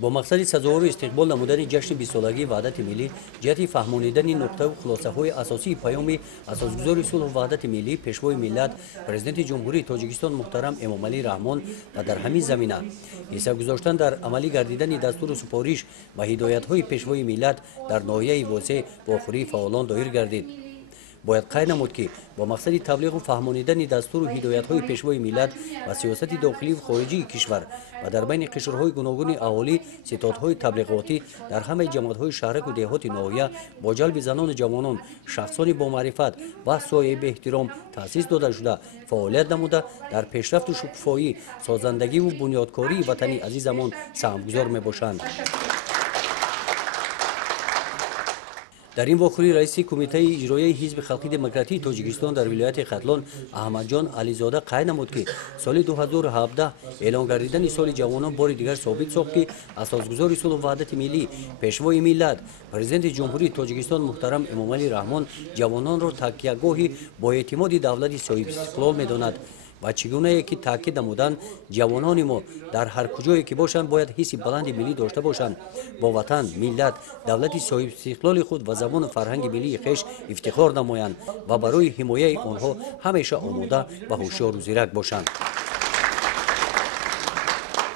با مقصد سزاوار استقبال نمودن جشن 20 سالگی وحدت ملی جهت فهمانیدن نقطه و خلاصه های اساسی پیام اساسگذار صلح و وحدت ملی پیشوای ملت پرزیدنت جمهوری تاجیکستان محترم امامعلی رحمان و در همین زمینه حصه گذاشتن در عملی گردیدن دستور سپارش و هدایت های پیشوای ملت در ناحیه واسع با آخری فعالان دایر گردید. باید قید نمود که با مقصد تبلیغ و فهمانیدن دستور و هدایت های پیشوای ملت و سیاست داخلی و خارجی کشور و در بین قشرهای گوناگون اهالی ستادهای تبلیغاتی در همه جماعت‌های شهرک و دهات ناحیه با جلب زنان جوانان شخصان با معرفت و صاحب احترام تأسیس داده شده فعالیت نموده در پیشرفت و شکوفایی سازندگی و بنیادکاری وطن عزیزمان سهمگذار میباشند. در این واخوری رئیس کمیته اجرایی حزب خلقی دموکراتیک تاجیکستان در ولایت ختلان احمد جان علیزاده قید نمود که سال 2017 اعلان گردیدن سال جوانان بار دیگر ثابت ساخت که اساسگذار صلح و وحدت ملی پیشوای ملت پرزیدنت جمهوری تاجیکستان محترم امامعلی رحمان جوانان را تکیهگاهی با اعتماد دولت صاحب استقلال می‌داند و چگونه که تاکید نمودند جوانان ما در هر کجایی که باشند باید حس بلند ملی داشته باشند با وطن ملت دولت صاحب استقلال خود و زبان فرهنگ ملی خویش افتخار نمایند و برای حمایت آنها همیشه آماده و هوشیار و زیرک باشند.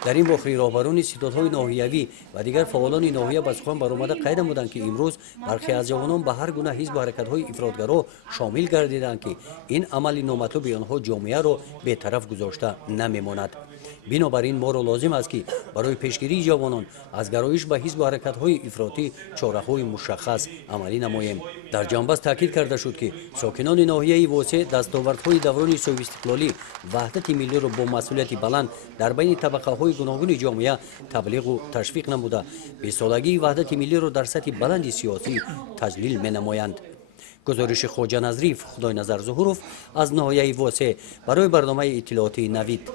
در این واخری راهبران ستادهای ناحیوی و دیگر فعالان ناحیه به سخن برآمده قید نمودند که امروز برخی از جوانان به هر گونه حزب و حرکت‌های افراطگرا شامل گردیدند که این عمل نامطلوب آنها جامعه را بی‌طرف گذاشته نمی‌ماند. بنابراین ما را لازم است که برای پیشگیری جوانان از گرایش به حزب و حرکت‌های افراطی چاره‌های مشخص عملی نماییم. در جنبش تاکید کرده شد که ساکنان ناحیه واسع دستاوردهای دوران صاحب استقلالی وحدت ملی را با مسئولیت بلند در بین طبقه‌های گوناگون جامعه تبلیغ و تشویق نموده 20 سالگی وحدت ملی را در سطح بلند سیاسی تجلیل می‌نمایند. گزارش خواجه نظریف خدای نظر ظهورов از ناحیه واسع برای برنامه اطلاعاتی نوید.